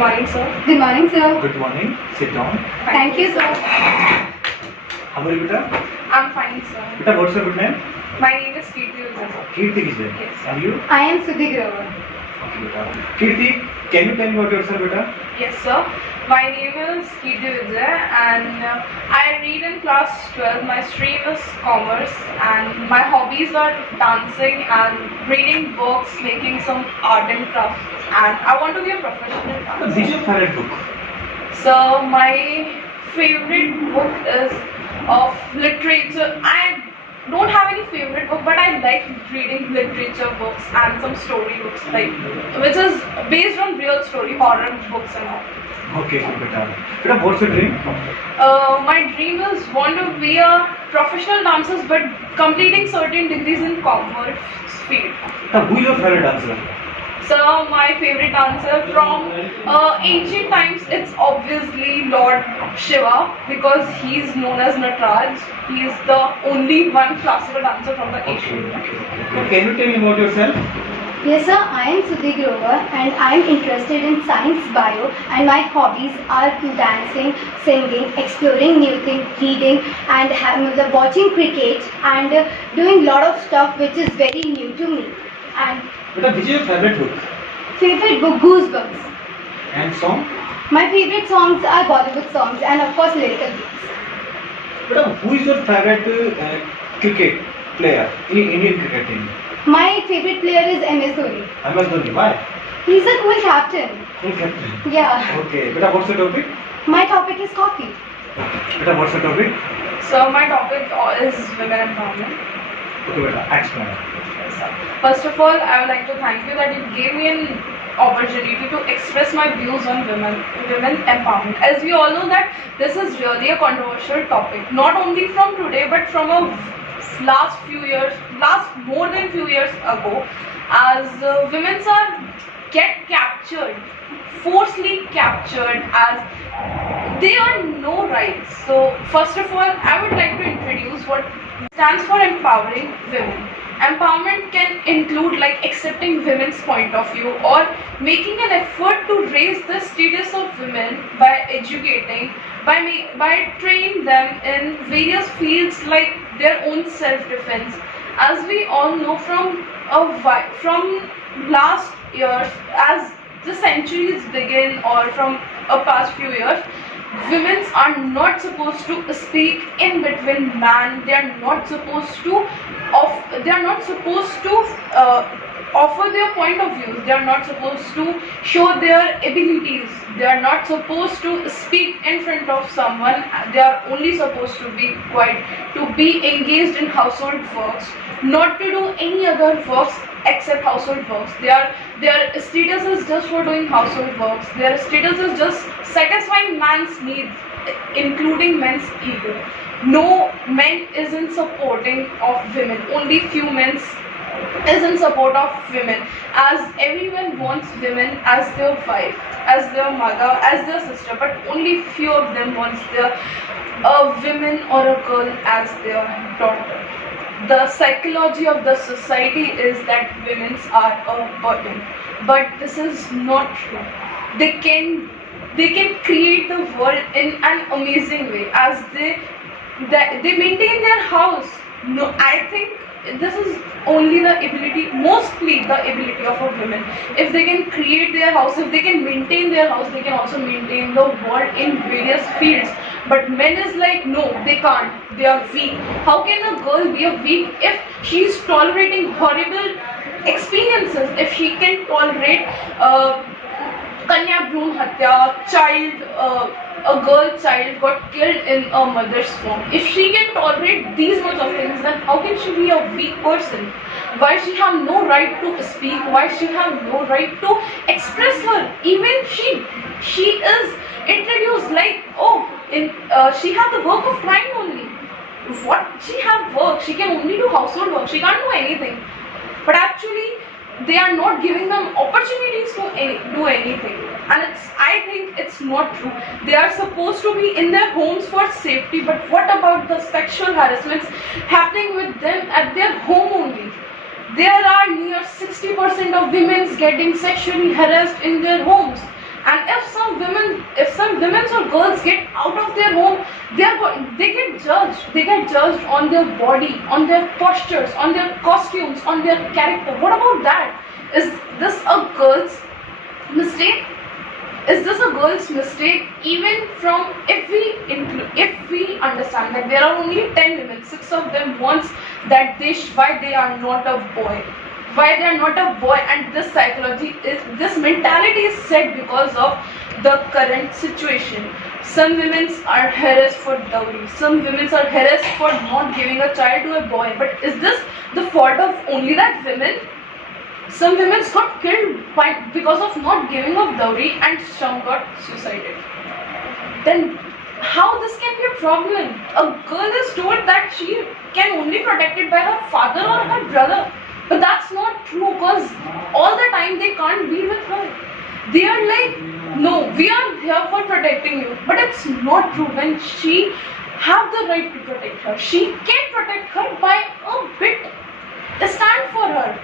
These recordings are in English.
morning, sir. Good morning, sir. Good morning. Sit down. Thank you, sir. How are you, beta? I'm fine, sir. Beta, what's your good name? My name is Kirti Vijay. Kirti Vijay. Yes. And you? I am Sudhi Grover. Okay, beta. Kirti, can you tell me about yourself, beta? Yes, sir. My name is Kirti Vijay and I read in class 12. My stream is commerce and my hobbies are dancing and reading books, making some art and craft. And I want to be a professional dancer. Which is your favorite book? So my favorite book is of literature. I don't have any favorite book, but I like reading literature books and some story books, like which is based on real story, horror books and all. Okay, good, beta. Beta, what's your dream? My dream is want to be a professional dancer, but completing certain degrees in commerce field. Beta, who is your favorite dancer? So my favorite dancer from ancient times, it's obviously Lord Shiva because he is known as Nataraj. He is the only one classical dancer from the ancient times. So can you tell me about yourself? Yes, sir. I am Sudhi Grover and I am interested in science bio and my hobbies are dancing, singing, exploring new things, reading and watching cricket and doing lot of stuff which is very new to me. And Beta, which is your favorite book? favorite book, Goosebumps. And song? My favorite songs are Bollywood songs and of course lyrical beats. Beta, who is your favorite cricket player in Indian cricket team? My favorite player is MS Dhoni. MS Dhoni. Why? He's a cool captain. Full captain. Yeah. Okay. Beta, what's the topic? My topic is coffee. Beta, what's the topic? So my topic is women empowerment. Okay, beta, explain. First of all, I would like to thank you that you gave me an opportunity to express my views on women empowerment. As we all know that this is really a controversial topic, not only from today but from a last more than few years ago, as women are get captured, forcefully captured, as they are no rights. So first of all, I would like to introduce what stands for empowering women. Empowerment can include like accepting women's point of view or making an effort to raise the status of women by educating, by training them in various fields like their own self-defense. As we all know from last years, as the centuries begin or from a past few years, women are not supposed to speak in between man. They are not supposed to offer their point of view. They are not supposed to show their abilities. They are not supposed to speak in front of someone. They are only supposed to be quiet, to be engaged in household works, not to do any other works except household works. Their status is just for doing household works. Their status is just satisfying man's needs, including men's ego. No man isn't supporting of women. Only few men is in support of women, as everyone wants women as their wife, as their mother, as their sister, but only few of them wants their women or a girl as their daughter. The psychology of the society is that women are a burden, but this is not true. They can create the world in an amazing way, as they maintain their house. No, I think this is only the ability, mostly the ability of a woman. If they can create their house, if they can maintain their house, they can also maintain the world in various fields. But men is like, no, they can't. They are weak. How can a girl be a weak if she is tolerating horrible experiences? If she can tolerate Kanya Bhroon Hatya, a girl child got killed in a mother's womb. If she can tolerate these much of things, then how can she be a weak person? Why she have no right to speak? Why she have no right to express her? Even she is introduced like, she have the work of crying only. What she have work? She can only do household work. She can't do anything. But actually, they are not giving them opportunities to do anything, and I think it's not true. They are supposed to be in their homes for safety, but what about the sexual harassments happening with them at their home only? There are near 60% of women getting sexually harassed in their homes. And if some women or girls get out of their home, they get judged. They get judged on their body, on their postures, on their costumes, on their character. What about that? Is this a girl's mistake? Is this a girl's mistake? Even from if we understand that there are only 10 women, 6 of them wants that why they are not a boy. Why they are not a boy, and this mentality is set because of the current situation. Some women are harassed for dowry. Some women are harassed for not giving a child to a boy. But is this the fault of only that women? Some women got killed because of not giving up dowry, and some got suicided. Then how this can be a problem? A girl is told that she can only be protected by her father or her brother. But that's not true, because all the time they can't be with her. They are like, no, we are here for protecting you. But it's not true. When she have the right to protect her, she can protect her by a bit. Stand for her.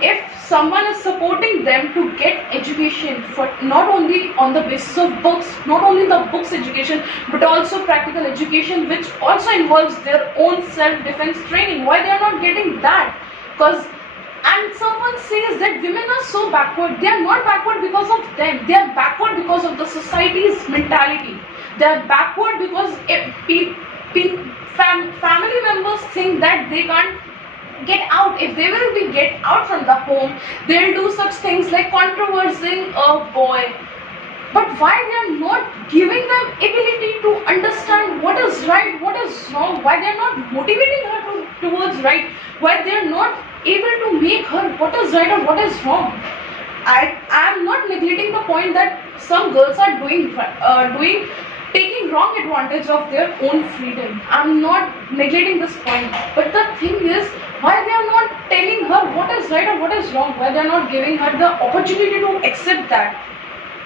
If someone is supporting them to get education, for not only on the basis of books, not only the books education, but also practical education, which also involves their own self-defense training, why they are not getting that? And someone says that women are so backward. They are not backward because of them. They are backward because of the society's mentality. They are backward because family members think that they can't get out. If they will get out from the home, they'll do such things like controversing a boy. But why they are not giving them ability to understand what is right, what is wrong? Why they are not motivating her towards right? Why they are not able to make her what is right or what is wrong? I am not neglecting the point that some girls are taking wrong advantage of their own freedom. I'm not neglecting this point. But the thing is, why they are not telling her what is right or what is wrong? Why they are not giving her the opportunity to accept that?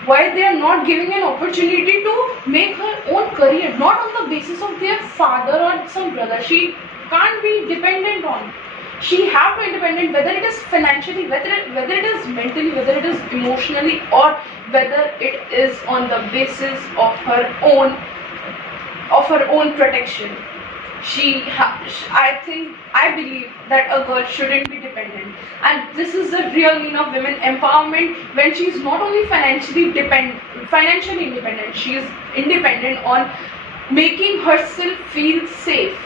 Why they are not giving an opportunity to make her own career, not on the basis of their father or some brother. She can't be dependent on. She have to independent, whether it is financially, whether it is mentally, whether it is emotionally, or whether it is on the basis of her own protection. I believe that a girl shouldn't be dependent, and this is the real meaning of women empowerment. When she is not only financially independent, she is independent on making herself feel safe.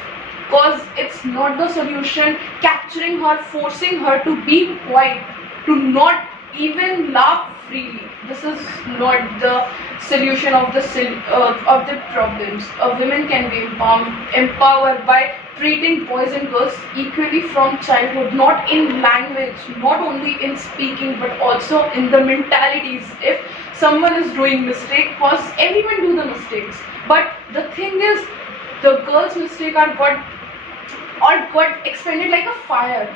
Because it's not the solution capturing her, forcing her to be quiet, to not even laugh freely. This is not the solution of the problems. Women can be empowered by treating boys and girls equally from childhood, not in language, not only in speaking, but also in the mentalities. If someone is doing mistake, because everyone do the mistakes, but the thing is, the girl's mistake got expanded like a fire,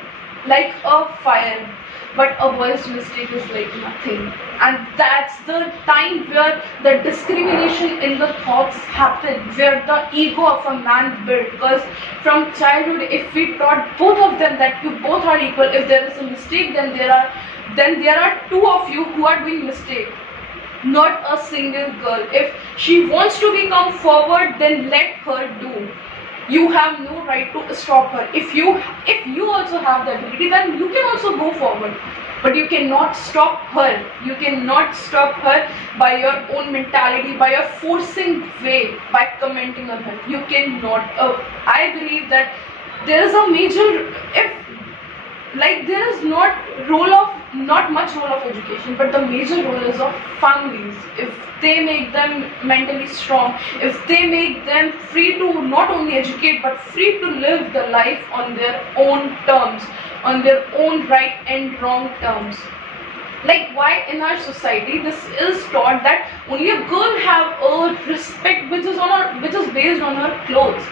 but a boy's mistake is like nothing. And that's the time where the discrimination in the thoughts happen, where the ego of a man built. Because from childhood, if we taught both of them that you both are equal, if there is a mistake, then there are two of you who are doing mistake, not a single girl. If she wants to come forward, then let her do. You have no right to stop her. If you also have the ability, then you can also go forward. But you cannot stop her. You cannot stop her by your own mentality, by your forcing way, by commenting on her. You cannot. I believe that there is a major, there is not much role of education, but the major role is of families. If they make them mentally strong, if they make them free to not only educate but free to live the life on their own terms, on their own right and wrong terms. Like, why in our society this is taught that only a girl have a respect which is based on her clothes.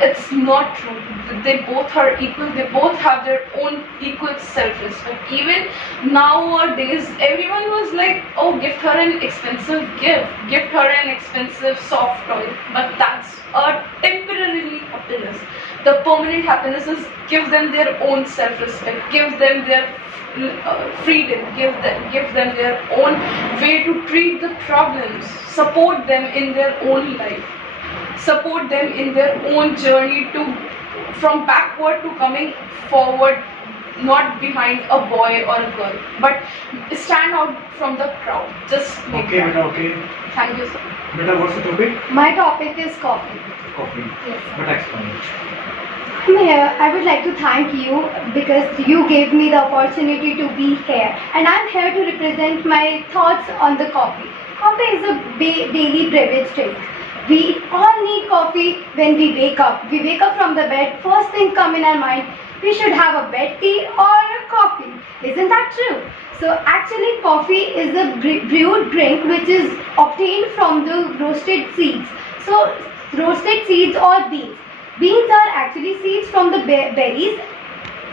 It's not true. They both are equal. They both have their own equal self-respect. Even nowadays, everyone was like, oh, gift her an expensive gift, gift her an expensive soft toy. But that's a temporarily happiness. The permanent happiness is give them their own self-respect, give them their freedom, give them their own way to treat the problems, support them in their own life, support them in their own journey to from backward to coming forward, not behind a boy or a girl, but stand out from the crowd. Just make Okay, that. beta, okay. Thank you, sir. Beta, what's the topic? My topic is coffee. Coffee. Yes. Beta, explain it. I would like to thank you because you gave me the opportunity to be here, and I'm here to represent my thoughts on the coffee. Coffee is a daily beverage drink. We all need coffee when we wake up. We wake up from the bed, first thing come in our mind, we should have a bed tea or a coffee. Isn't that true? So actually coffee is a brewed drink which is obtained from the roasted seeds. So roasted seeds or beans. Beans are actually seeds from the berries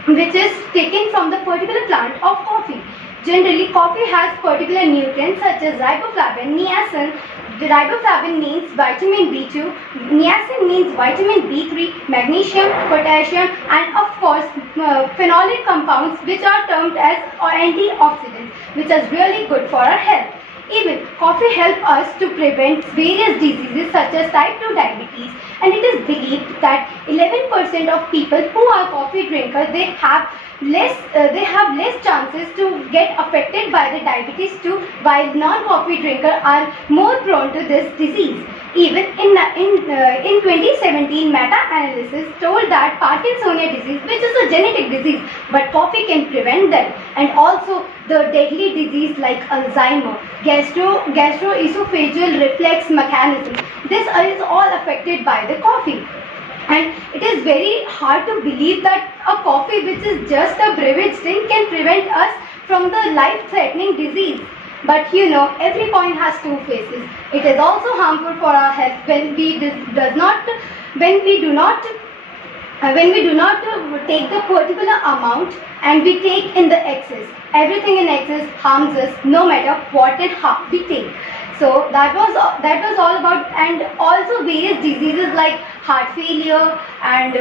which is taken from the particular plant of coffee. Generally, coffee has particular nutrients such as riboflavin, niacin. The riboflavin means vitamin B2, niacin means vitamin B3, magnesium, potassium, and of course phenolic compounds which are termed as antioxidants, which is really good for our health. Even coffee helps us to prevent various diseases such as type 2 diabetes, and it is believed that 11% of people who are coffee drinkers they have less chances to get affected by the diabetes too, while non-coffee drinkers are more prone to this disease. Even in 2017 meta-analysis told that Parkinsonian disease, which is a genetic disease, but coffee can prevent them, and also the deadly disease like Alzheimer, gastroesophageal reflex mechanism. This is all affected by the coffee. And it is very hard to believe that a coffee which is just a beverage drink can prevent us from the life-threatening disease. But you know, every coin has two faces. It is also harmful for our health when we do not take the particular amount and we take in the excess. Everything in excess harms us no matter what we take. So that was all about, and also various diseases like heart failure and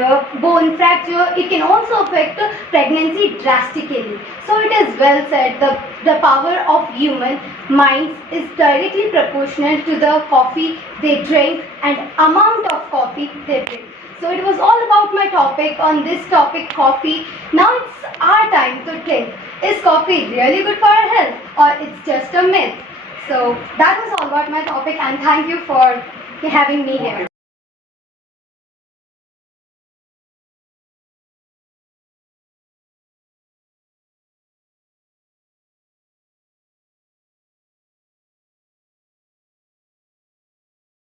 bone fracture. It can also affect pregnancy drastically. So it is well said, the power of human minds is directly proportional to the coffee they drink and amount of coffee they drink. So it was all about my topic on this topic, coffee. Now it's our time to think, is coffee really good for our health or it's just a myth? So that was all about my topic, and thank you for having me here.